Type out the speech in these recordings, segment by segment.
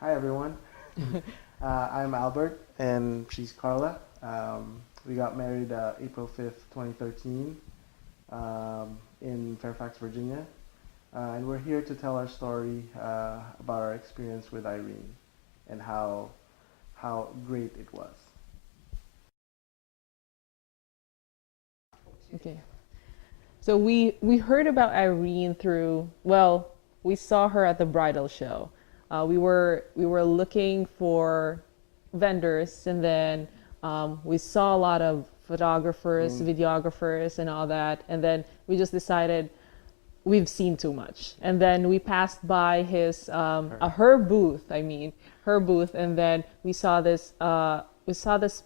Hi everyone. I'm Albert and she's Karla. We got married April 5th, 2013 in Fairfax, Virginia. And we're here to tell our story about our experience with Irene and how great it was. Okay. So we heard about Irene through, well, we saw her at the bridal show. We were looking for vendors, and then we saw a lot of photographers, videographers, and all that, and then we just decided we've seen too much. And then we passed by her booth. I mean, her booth, and then we saw this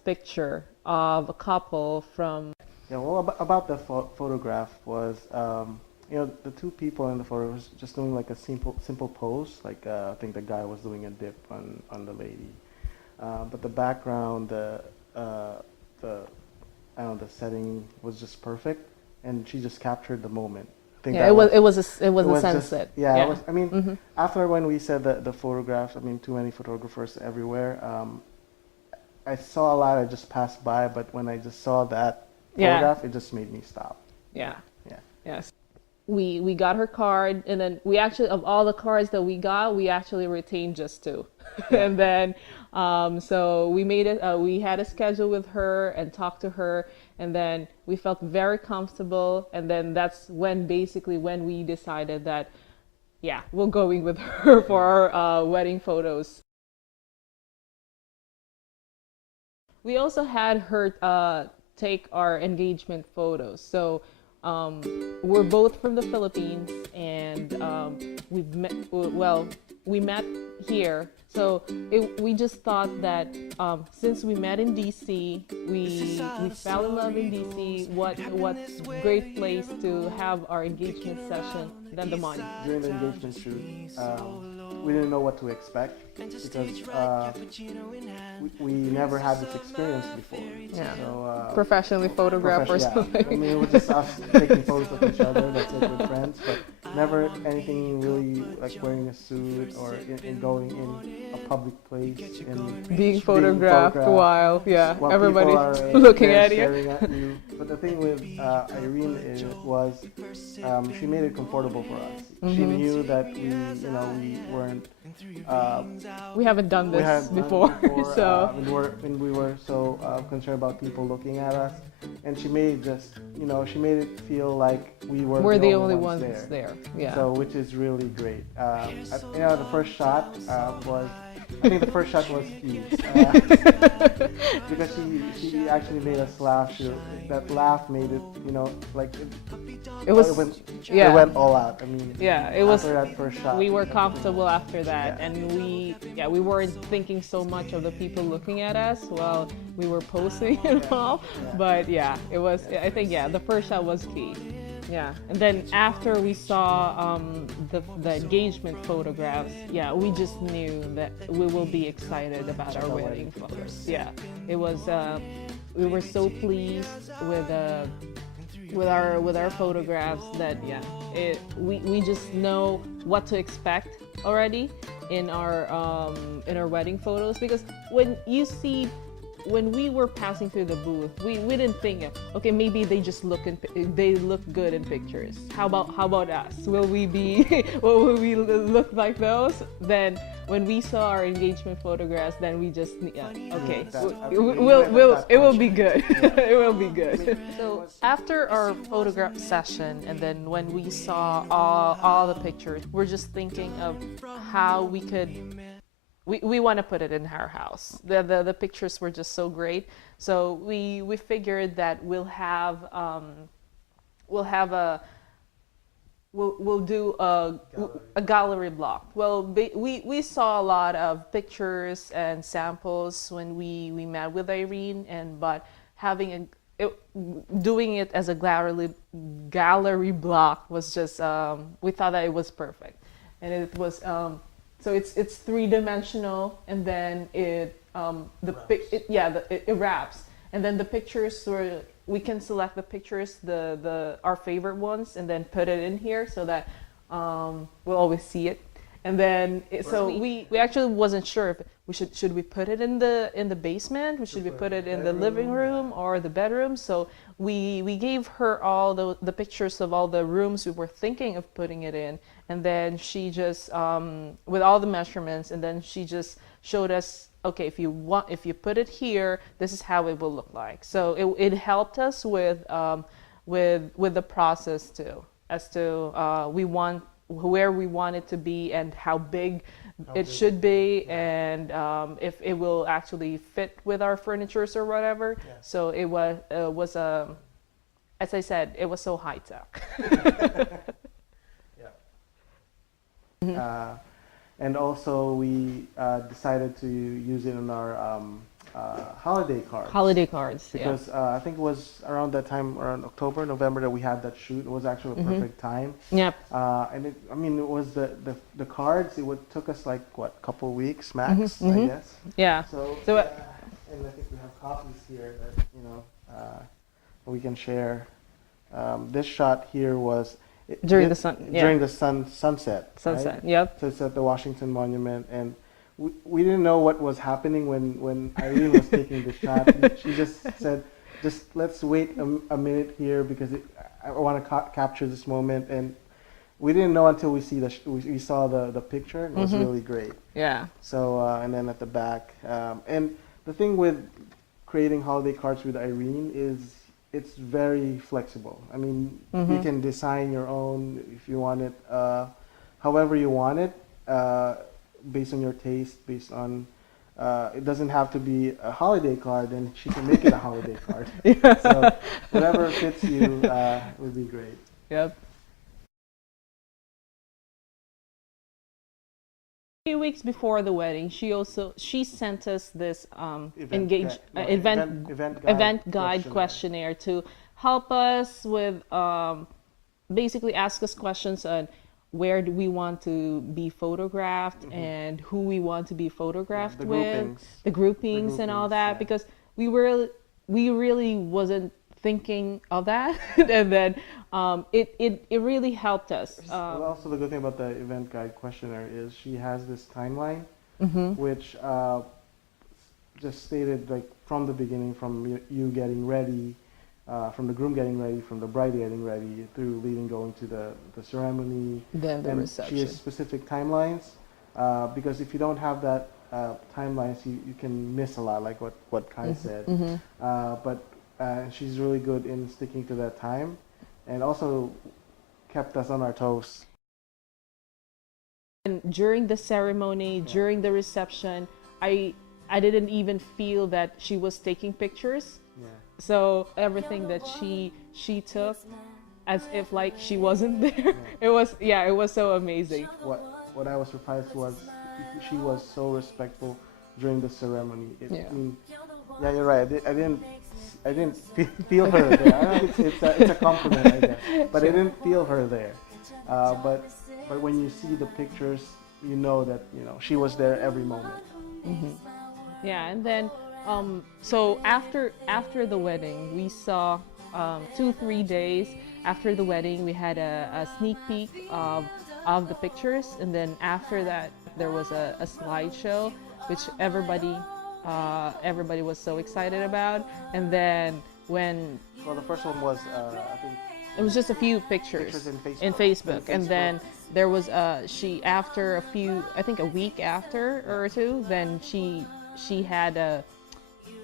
picture of a couple from. Yeah, well, about the photograph was, the two people in the photo was just doing like a simple pose. Like I think the guy was doing a dip on the lady, but the background, the I don't know, the setting was just perfect, and she just captured the moment. I think Yeah, that it was a just, sunset. yeah, Yeah. it was. I mean, after when we said the photographs, I mean, too many photographers everywhere. I saw a lot. I just passed by, but when I just saw that Yeah. photograph, it just made me stop. Yeah. Yeah. Yes. We got her card, and then we actually, of all the cards that we got, we actually retained just two. Yeah. And then so we made it, we had a schedule with her and talked to her, and then we felt very comfortable, and then that's when we decided that, yeah, we're going with her for our wedding photos. We also had her take our engagement photos. So um, we're both from the Philippines, and we've met. Well, we met here. So we just thought that since we met in DC, we fell in love in DC. What great place to have our engagement session than the money. During the engagement shoot, we didn't know what to expect because we never had this experience before. Yeah. So Professionally photographed or yeah. I something. mean, it was just us taking photos of each other. That's it with friends, but never anything really like wearing a suit or in going in a public place and Being photographed while, yeah, while everybody's people are looking there at you. staring at you. But the thing with Irene was she made it comfortable for us. She knew that we weren't. We haven't done We this had done before, it before, so when we were so concerned about people looking at us, and she made she made it feel like we were we're the only ones ones there. Yeah. So which is really great. The first shot was. I think the first shot was huge because she actually made us laugh. That laugh made it, like It was, it went all out. I mean, yeah, it was. after that first shot. We were comfortable after that, Yeah. and we weren't thinking so much of the people looking at us while we were posing and all. But yeah, it was. I think, yeah, the first shot was key. Yeah, and then after we saw the engagement photographs, yeah, we just knew that we will be excited about our wedding photos. Yeah, it was. We were so pleased with our photographs that, yeah, we just know what to expect already in our wedding photos, because when we were passing through the booth, we didn't think, okay, maybe they just they look good in pictures. How about us? Will we look like those? Then when we saw our engagement photographs, then we just, yeah, okay, it will be good. It will be good. So after our photograph session, and then when we saw all the pictures, we're just thinking of how we could. We want to put it in our house. The pictures were just so great. So we figured that we'll do a gallery block. Well, we saw a lot of pictures and samples when we met with Irene, but doing it as a gallery block was just, we thought that it was perfect, and it was. So it's three-dimensional, and then it wraps, and then the pictures we can select the pictures, our favorite ones, and then put it in here so that we'll always see it. And then so we actually wasn't sure if we should we put it in the basement, should we put it in the living room or the bedroom. So we gave her all the pictures of all the rooms we were thinking of putting it in, and then she just with all the measurements, and then she just showed us, okay, if you put it here, this is how it will look like. So it helped us with the process too, as to where we want it to be and how big it should be, and if it will actually fit with our furnitures or whatever. Yeah. So it was as I said, it was so high tech. Yeah. And also we decided to use it in our holiday cards. Holiday cards, because I think it was around that time, around October, November, that we had that shoot. It was actually a perfect time. Yep. And it was the cards. Took us like what, couple weeks max, I guess. Yeah. So and I think we have copies here that we can share. This shot here was during the sunset. Sunset. Right? Yep. So it's at the Washington Monument, and we didn't know what was happening when Irene was taking the shot. She just said, "Just let's wait a minute here because I want to capture this moment." And we didn't know until we saw the picture. And it was really great. Yeah. So and then at the back, and the thing with creating holiday cards with Irene is it's very flexible. I mean, you can design your own if you want it, however you want it, based on your taste, based on, it doesn't have to be a holiday card, and she can make it a holiday card. Yeah. So whatever fits you would be great. Yep. A few weeks before the wedding, she sent us this event guide questionnaire to help us with basically ask us questions on where do we want to be photographed and who we want to be photographed with, the groupings and all that, because we really wasn't thinking of that. And then it really helped us. Well, also the good thing about the event guide questionnaire is she has this timeline, which just stated like from the beginning, from you getting ready, from the groom getting ready, from the bride getting ready, through leading going to the ceremony, then the reception. She has specific timelines, because if you don't have that timelines, you can miss a lot, like what Kai said. But she's really good in sticking to that time, and also kept us on our toes. And during the ceremony, during the reception, I didn't even feel that she was taking pictures. Yeah. So everything that she took, as if like she wasn't there. Yeah. It was so amazing. What I was surprised was she was so respectful during the ceremony. I mean, yeah, you're right. I didn't feel her there. I don't think it's a compliment, I guess. But I didn't feel her there. But when you see the pictures, you know that she was there every moment. Yeah, and then so after the wedding, we saw 2-3 days after the wedding, we had a sneak peek of the pictures, and then after that there was a slideshow, which everybody was so excited about. And then well, the first one was I think it was just a few pictures in Facebook. And then there was after a few, I think a week after or two, then she had a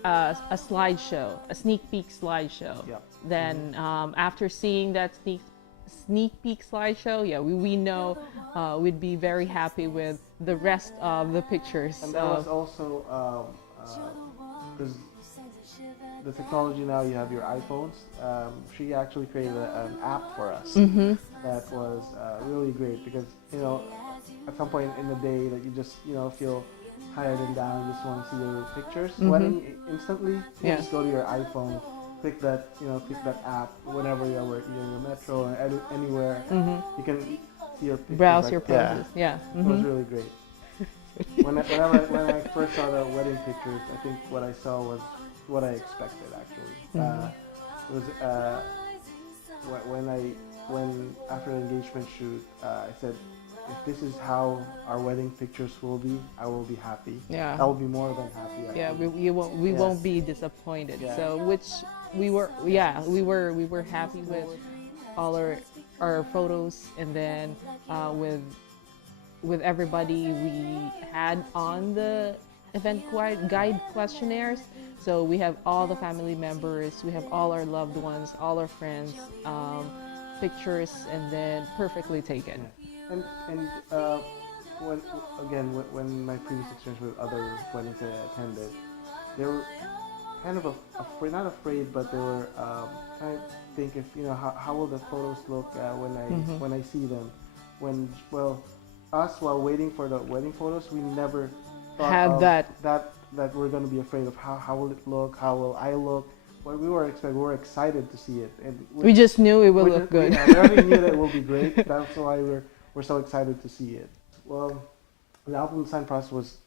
slideshow, a sneak peek slideshow. Yep. Then after seeing that sneak peek slideshow, yeah, we know we'd be very happy with the rest of the pictures. And there was also because the technology now, you have your iPhones. She actually created an app for us that was really great, because at some point in the day that you just feel tired and down, you just want to see your pictures wedding instantly. You just go to your iPhone, click that app whenever you're in the metro or anywhere. You can see your pictures. Browse your poses. Yeah. It was really great. When I first saw the wedding pictures, I think what I saw was what I expected, actually. It was when after the engagement shoot, I said, if this is how our wedding pictures will be, I will be happy. Yeah. I will be more than happy. Yeah, Actually. we Yeah. won't be disappointed. Yeah. So which we were happy with all our photos, and then with everybody we had on the event guide questionnaires. So we have all the family members, we have all our loved ones, all our friends, pictures, and then perfectly taken. Yeah. And when again when my previous experience with other weddings that I attended, they were kind of afraid, not afraid, but they were trying to think if how will the photos look when I see them. When us while waiting for the wedding photos, we never thought Have of that we're going to be afraid of how will it look, how will I look. What we were expecting, we were excited to see it, and we just knew it would look good. We already knew that it will be great. That's why we're so excited to see it. Well, the album design process was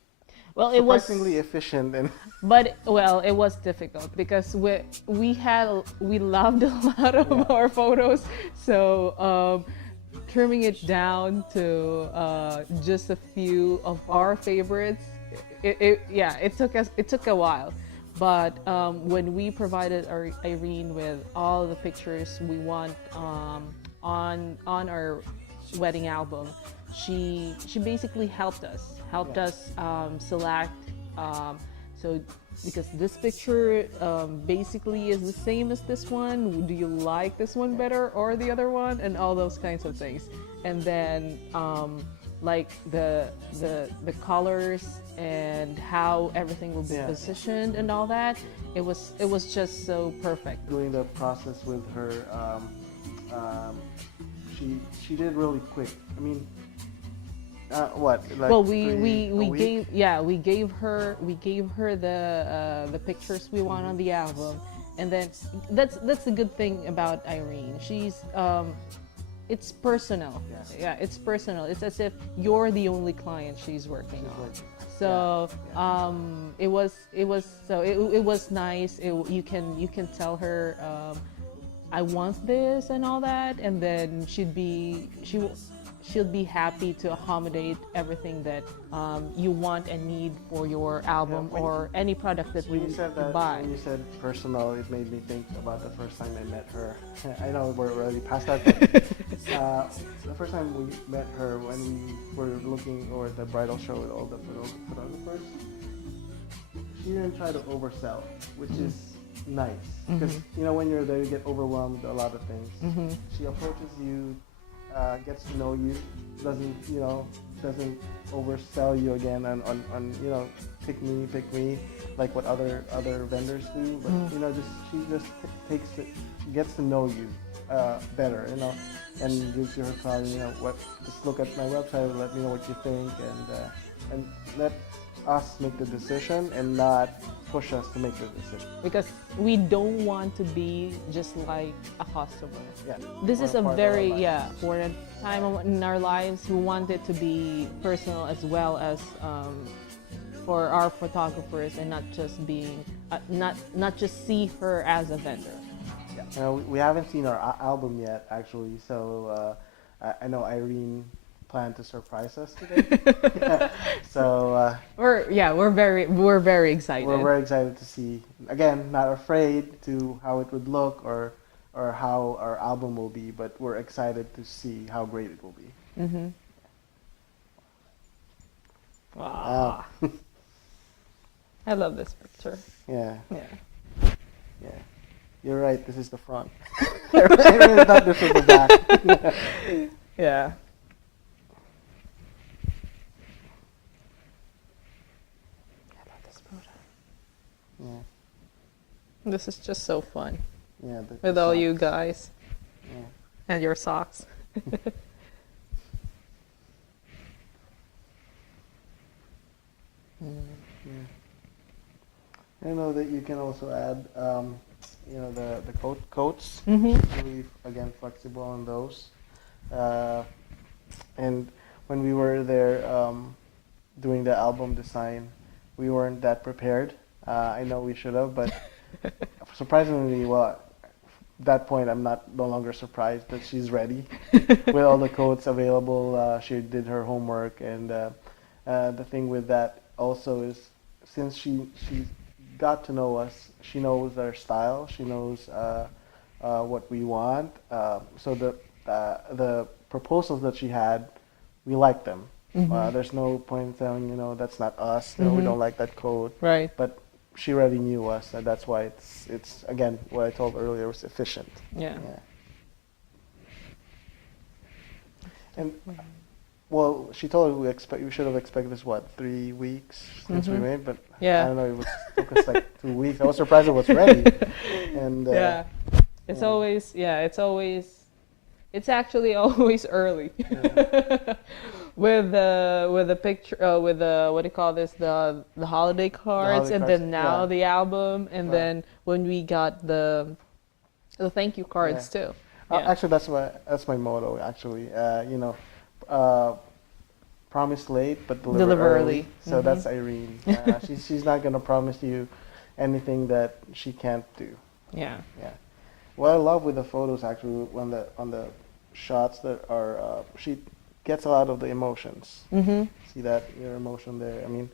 Well, it was surprisingly efficient and But well, it was difficult because we loved a lot of our photos, so trimming it down to just a few of our favorites. It took a while, but when we provided Irene with all the pictures we want on our wedding album, she basically helped us select. So because this picture basically is the same as this one, do you like this one better or the other one, and all those kinds of things. And then like the colors and how everything will be positioned and all that, it was just so perfect. doing the process with her. She did really quick. I mean, what? Like Well, we gave her the pictures we want on the album, and then that's the good thing about Irene. She's it's personal. Yeah, it's personal. It's as if you're the only client she's working on. So it was nice. You can tell her I want this and all that, and then she'll be happy to accommodate everything that you want and need for your album or any product that you buy. When you said personal, it made me think about the first time I met her. I know we're already past that, but the first time we met her when we were looking over at the bridal show with all the photographers, she didn't try to oversell, which is nice. Because when you're there, you get overwhelmed with a lot of things. She approaches you, gets to know you, doesn't oversell you again on pick me like what other vendors do, but she just gets to know you better, and gives you her card, just look at my website, let me know what you think, and let us make the decision and not push us to make the decision. Because we don't want to be just like a customer. Yeah. This is a very for a time in our lives, we want it to be personal as well as for our photographers, and not just being not just see her as a vendor. Yeah. We haven't seen our album yet, actually, so I know Irene planned to surprise us today. So we're very excited. We're very excited to see. Again, not afraid to how it would look or how our album will be, but we're excited to see how great it will be. Wow. I love this picture. Yeah. Yeah. Yeah. You're right. This is the front. I thought this was the back. Yeah. Yeah. This is just so fun. Yeah. With all you guys. Yeah. And your socks. Yeah. I know that you can also add, the coats. Really, again, flexible on those. And when we were there doing the album design, we weren't that prepared. I know we should have, but surprisingly, that point, I'm no longer surprised that she's ready with all the coats available. She did her homework, and the thing with that also is since she got to know us, she knows our style. She knows what we want. So the proposals that she had, we like them. Mm-hmm. There's no point in telling that's not us. No, we Mm-hmm. don't like that coat. Right. But she already knew us, and that's why it's again what I told earlier was efficient. Yeah. Yeah. And well, she told us we should have expected this 3 weeks since we Mm-hmm. made, but I Yeah. don't know. Took us like 2 weeks. I was surprised it was ready, and Yeah. It's yeah. always, yeah, it's actually always early. Yeah. With the picture, with the, what do you call this, the holiday cards, holiday and cards, then now yeah. the album, and Right. then when we got the thank you Yeah. cards too. Yeah. Actually, that's my motto. Actually, uh, promise late but deliver Deliver early. early. So Mhm. that's Irene. She's not gonna promise you anything that she can't do. Yeah. Yeah. What I love with the photos actually when on the shots that are she gets a lot of the emotions. Mhm. See that your emotion there. I mean,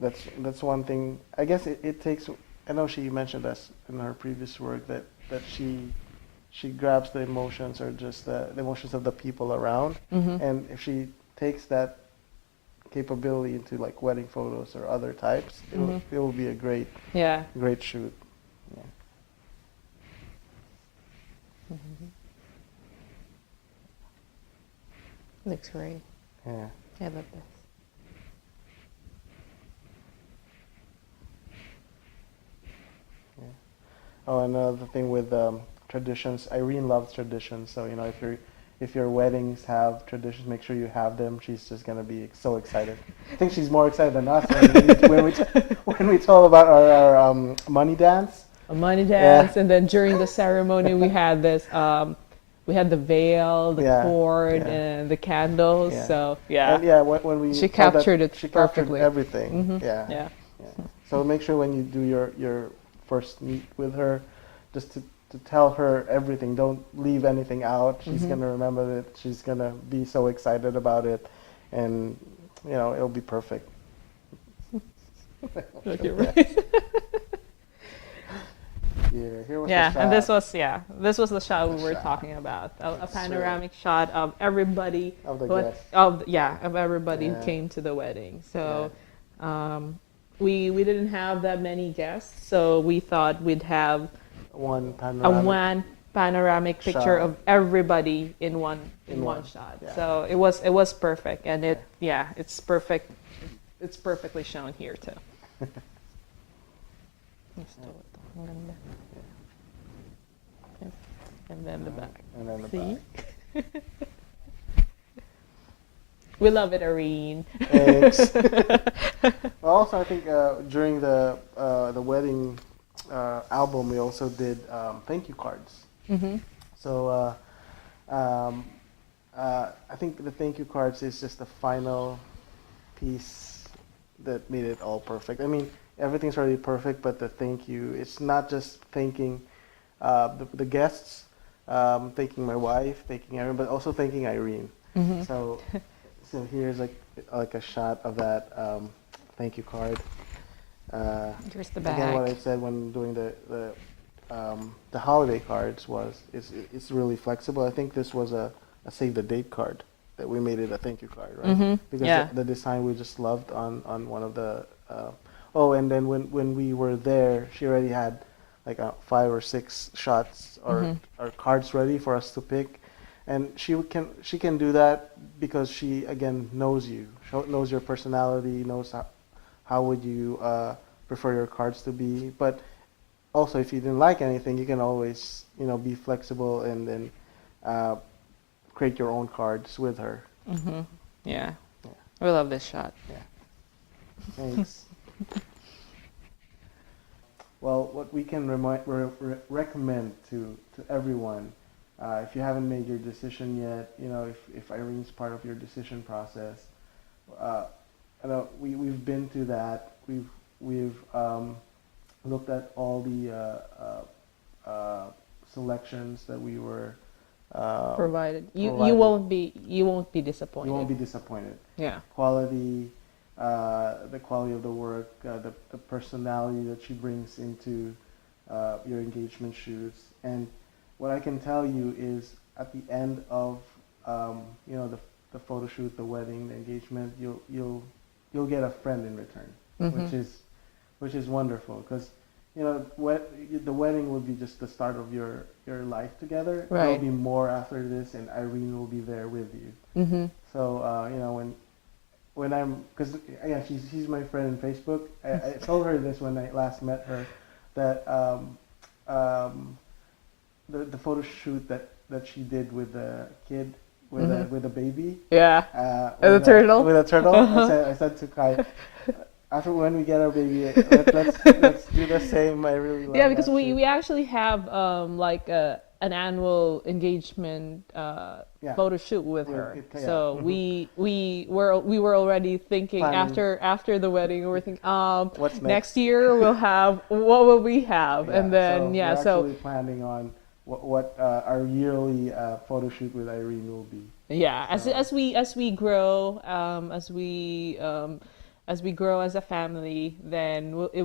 that's one thing. I guess it takes. I know she mentioned this in her previous work that she grabs the emotions or just the emotions of the people around, Mhm. and if she takes that capability into like wedding photos or other types, Mhm. it will be a Yeah. great shoot. Yeah. Mhm. Looks great. Yeah. I love this. Yeah. Oh, and another thing with traditions, Irene loves traditions. So if your weddings have traditions, make sure you have them. She's just gonna be so excited. I think she's more excited than us when we told about our money dance. A money Yeah. dance, and then during the ceremony we had this. We had the veil, the Yeah, cord, yeah. and the candles. Yeah. So yeah, And yeah, when we she told that, captured it she captured perfectly. everything. Mhm. Yeah. Yeah. Yeah. So make sure when you do your first meet with her, just to tell her everything. Don't leave anything out. She's Mhm. gonna remember it. She's gonna be so excited about it, and it'll be perfect. Look, you're Yeah. right. Yeah. Here was Yeah, the and this shot was the shot we The were shot. talking about. A That's panoramic shot of everybody of the who guests. of everybody Yeah. who came to the wedding. So we didn't have that many guests, so we thought we'd have One a panoramic one panoramic picture shot. of everybody in one In one one, shot. yeah. So it was perfect, and it's perfect. It's perfectly shown here too. Gusto ko to. Ang ganda. Yep. And then the back. And then the See? back. We love it, Irene. Thanks. Also, I think during the wedding album, we also did thank you cards. Mm-hmm. So I think the thank you cards is just the final piece that made it all perfect. I mean, everything's already perfect, but the thank you, it's not just thanking the guests, thanking my wife, thanking Irene, but also thanking Irene. Mm-hmm. So here's like a shot of that thank you card. Here's the Again, what I back. said when doing the holiday cards was it's really flexible. I think this was a save the date card that we made it a thank you card, right? Mm-hmm. Because Yeah. the design we just loved on one of the oh, and then when we were there, she already had like 5 or 6 shots Mm-hmm. or cards ready for us to pick, and she can do that because she again knows you, knows your personality, knows how would you prefer your cards to be. But also, if you didn't like anything, you can always be flexible and then create your own cards with her. Mm-hmm. Yeah. Yeah. We love this shot. Yeah. Thanks. Well, what we can recommend to everyone, if you haven't made your decision yet, if Irene's part of your decision process, we've been through that. We've looked at all the selections that we were Provided you provided. you won't be disappointed. You won't be disappointed. Yeah. Quality, the quality of the work, the personality that she brings into your engagement shoots. And what I can tell you is at the end of you know, the photo shoot, the wedding, the engagement, you'll get a friend in return, Mm-hmm. which is wonderful because you know the wedding will be just the start of your life together. There'll Right. be more after this, and Irene will be there with you. Mm-hmm. So you know when I'm because yeah she's my friend in Facebook. I told her this when I last met her that um, the photo shoot that she did with the kid Mm-hmm. with the baby Yeah. And the turtle. with a turtle. I said to Kai, after when we get our baby, let's do the same. I really love Yeah, because that we shoot. we actually have like an annual engagement Yeah, photo shoot with with her. it, yeah. So we were already thinking Planning after the wedding. We were thinking what's next next. year we'll have what will we have, Yeah, and then so yeah, we're so actually planning on what our yearly photo shoot with Irene will be. yeah, So as we grow, as we grow as a family, then it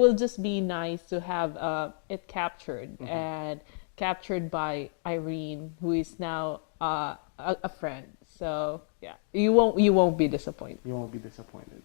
will just be nice to have it captured mhm. and captured by Irene, who is now a friend. So yeah, you won't be disappointed. You won't be disappointed.